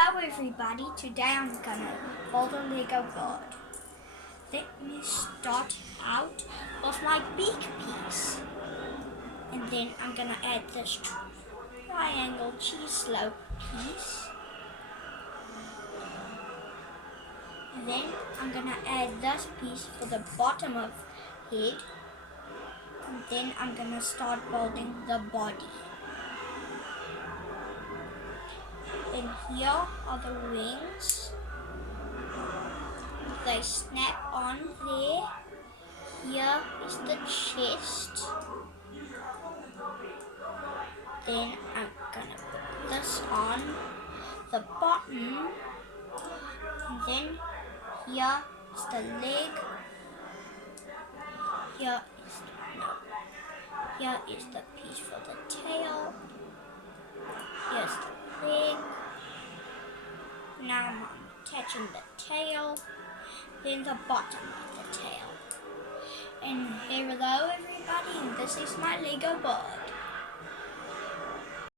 Hello everybody, today I'm gonna build a Lego bird. Let me start out with my beak piece. And then I'm gonna add this triangle cheese slope piece. And then I'm gonna add this piece for the bottom of head. And then I'm gonna start building the body. Then here are the wings. They snap on there. Here is the chest. Then I'm gonna put this on the bottom. And then here is the leg. Here is the piece for the tail. Here's the leg. Now I'm attaching the tail. Then the bottom of the tail. And hello everybody, and this is my Lego bird.